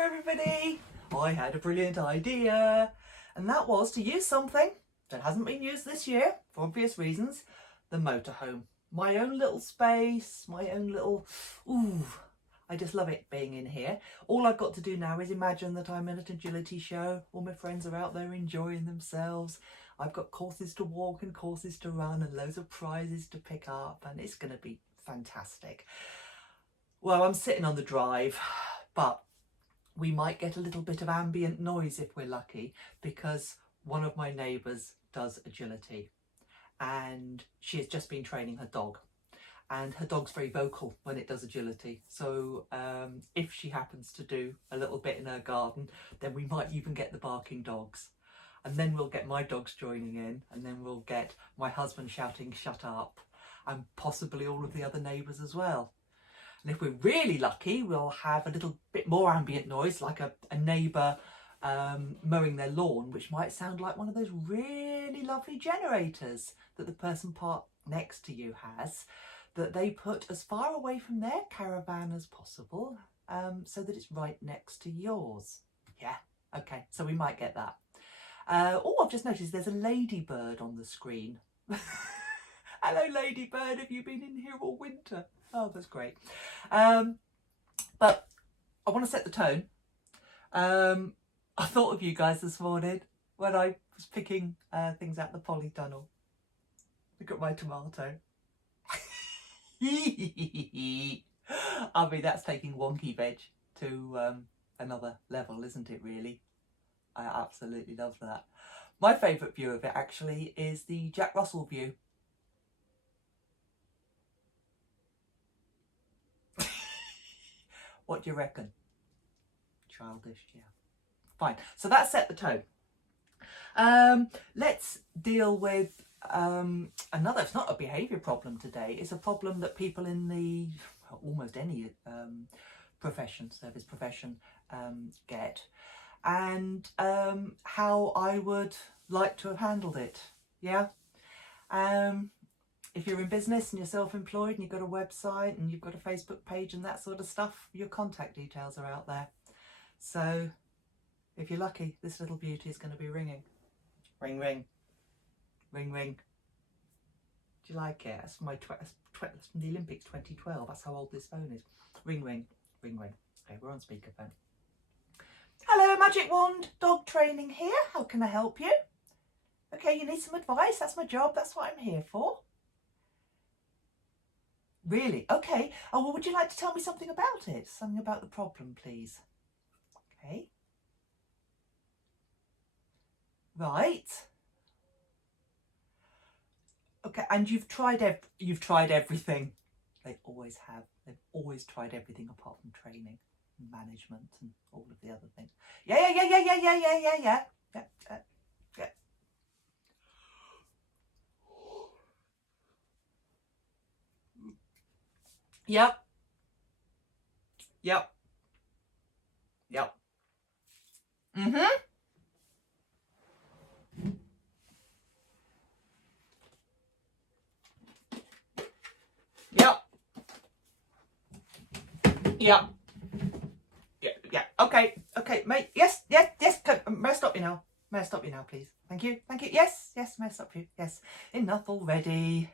Hello everybody! I had a brilliant idea, and that was to use something that hasn't been used this year, for obvious reasons, the motorhome. My own little space, my own little... Ooh, I just love it being in here. All I've got to do now is imagine that I'm at an agility show. All my friends are out there enjoying themselves. I've got courses to walk and courses to run and loads of prizes to pick up, and it's going to be fantastic. Well, I'm sitting on the drive, but we might get a little bit of ambient noise if we're lucky, because one of my neighbours does agility and she has just been training her dog, and her dog's very vocal when it does agility. So if she happens to do a little bit in her garden, then we might even get the barking dogs. And then we'll get my dogs joining in, and then we'll get my husband shouting, "Shut up," and possibly all of the other neighbours as well. And if we're really lucky, we'll have a little bit more ambient noise, like a neighbour mowing their lawn, which might sound like one of those really lovely generators that the person parked next to you has, that they put as far away from their caravan as possible, so that it's right next to yours. Yeah, okay, so we might get that. Oh, I've just noticed there's a ladybird on the screen. Hello ladybird, have you been in here all winter? Oh, that's great. But I want to set the tone. I thought of you guys this morning when I was picking things out the polytunnel. Look at my tomato. I mean, that's taking wonky veg to another level, isn't it, really? I absolutely love that. My favourite view of it, actually, is the Jack Russell view. What do you reckon? Childish, yeah. Fine. So that set the tone. Let's deal with another. It's not a behaviour problem today. It's a problem that people in the almost any profession, service profession, get, and how I would like to have handled it. Yeah. If you're in business and you're self-employed and you've got a website and you've got a Facebook page and that sort of stuff, your contact details are out there. So if you're lucky, this little beauty is going to be ringing. Ring, ring. Ring, ring. Do you like it? That's from the Olympics 2012. That's how old this phone is. Ring, ring. Ring, ring. Okay, we're on speakerphone. Hello, Magic Wand. Dog training here. How can I help you? Okay, you need some advice. That's my job. That's what I'm here for. Really? Okay. Oh, well, would you like to tell me something about it? Something about the problem, please. Okay. Right. Okay, and you've tried everything. They always have. They've always tried everything apart from training, and management, and all of the other things. Yeah. Yep. Mm-hmm. Yep. Yeah. Okay, mate. Yes. May I stop you now? May I stop you now, please? Thank you. Yes, may I stop you? Yes. Enough already.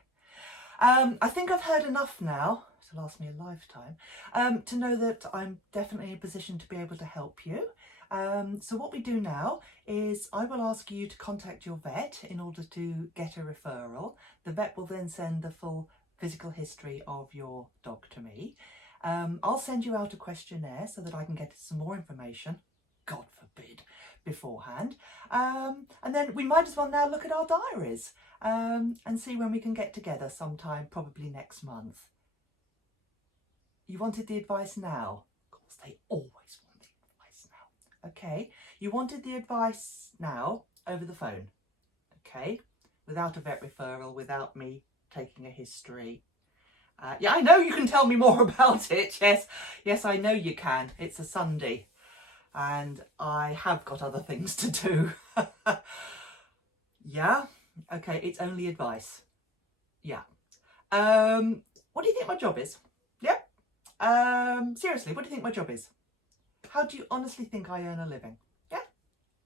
I think I've heard enough now to last me a lifetime, to know that I'm definitely in a position to be able to help you. So what we do now is I will ask you to contact your vet in order to get a referral. The vet will then send the full physical history of your dog to me. I'll send you out a questionnaire so that I can get some more information, God forbid, beforehand. And then we might as well now look at our diaries and see when we can get together sometime, probably next month. You wanted the advice now? Of course, they always want the advice now. Okay, you wanted the advice now over the phone. Okay, without a vet referral, without me taking a history. Yeah, I know you can tell me more about it. Yes, I know you can. It's a Sunday and I have got other things to do. Yeah, okay, it's only advice. Yeah. What do you think my job is? Yeah. Seriously, what do you think my job is? How do you honestly think I earn a living? Yeah,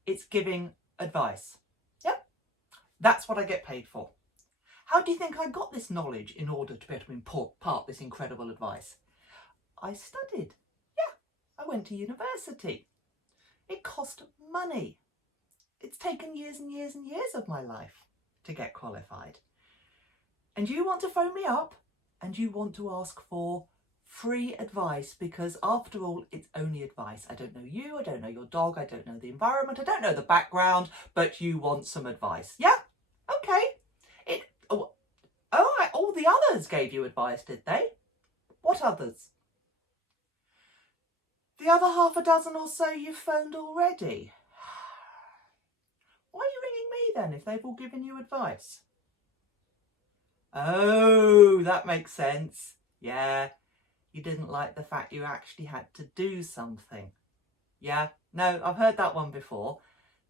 it's giving advice. Yeah, that's what I get paid for. How do you think I got this knowledge in order to be able to impart this incredible advice? I studied. Yeah, I went to university. It cost money. It's taken years and years and years of my life to get qualified. And you want to phone me up and you want to ask for free advice because after all, it's only advice. I don't know you, I don't know your dog, I don't know the environment, I don't know the background, but you want some advice. Yeah? Okay. All the others gave you advice, did they? What others? The other half a dozen or so you've phoned already. Why are you ringing me then if they've all given you advice? Oh, that makes sense. Yeah, you didn't like the fact you actually had to do something. Yeah, no, I've heard that one before.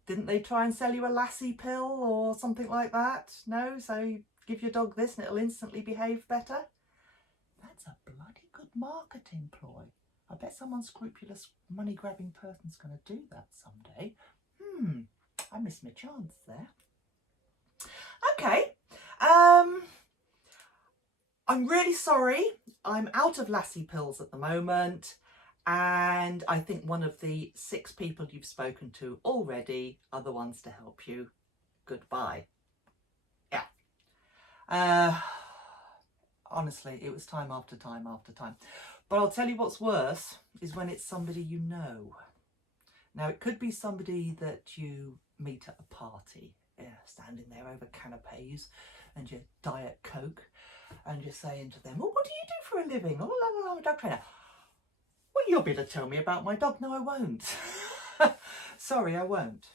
Didn't they try and sell you a lassie pill or something like that? No, so you give your dog this and it'll instantly behave better? That's a bloody good marketing ploy. I bet some unscrupulous money-grabbing person's going to do that someday. I missed my chance there. Okay, I'm really sorry. I'm out of lassie pills at the moment. And I think one of the 6 people you've spoken to already are the ones to help you. Goodbye. Yeah. Honestly, it was time after time after time. But I'll tell you what's worse is when it's somebody you know. Now, it could be somebody that you meet at a party, standing there over canapes and your Diet Coke, and you're saying to them, well, what do you do for a living? Oh, I'm a dog trainer. Well, you'll be able to tell me about my dog. No, I won't. Sorry, I won't.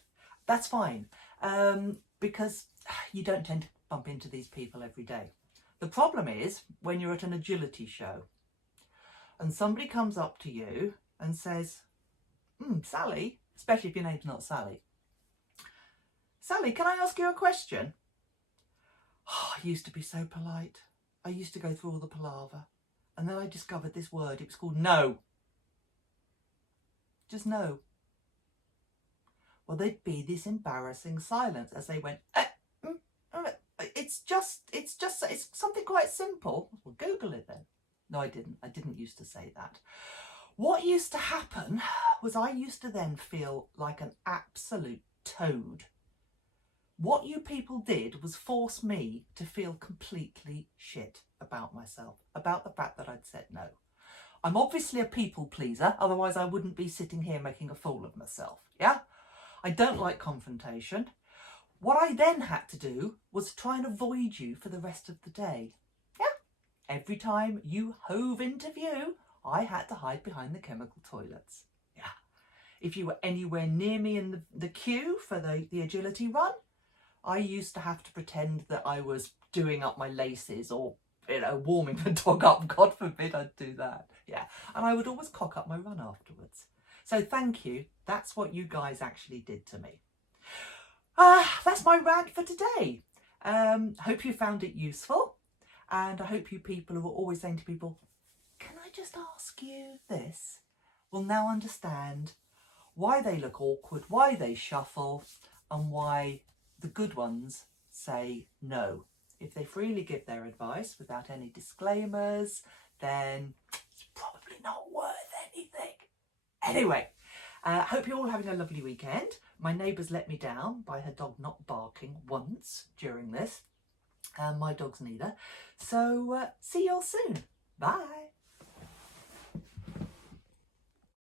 That's fine, because you don't tend to bump into these people every day. The problem is when you're at an agility show and somebody comes up to you and says, Sally, especially if your name's not Sally. Sally, can I ask you a question? Oh, I used to be so polite. I used to go through all the palaver. And then I discovered this word. It was called no. Just no. Well, there'd be this embarrassing silence as they went, it's something quite simple. Well, Google it then. No, I didn't used to say that. What used to happen was I used to then feel like an absolute toad. What you people did was force me to feel completely shit about myself, about the fact that I'd said no. I'm obviously a people pleaser, otherwise I wouldn't be sitting here making a fool of myself, yeah? I don't like confrontation. What I then had to do was try and avoid you for the rest of the day, yeah? Every time you hove into view, I had to hide behind the chemical toilets, yeah? If you were anywhere near me in the queue for the agility run, I used to have to pretend that I was doing up my laces or, warming the dog up. God forbid I'd do that. Yeah. And I would always cock up my run afterwards. So thank you. That's what you guys actually did to me. That's my rant for today. Hope you found it useful. And I hope you people who are always saying to people, can I just ask you this? Will now understand why they look awkward, why they shuffle, and why the good ones say no. If they freely give their advice without any disclaimers, then it's probably not worth anything. Anyway, hope you're all having a lovely weekend. My neighbour's let me down by her dog not barking once during this. My dog's neither. So see you all soon. Bye.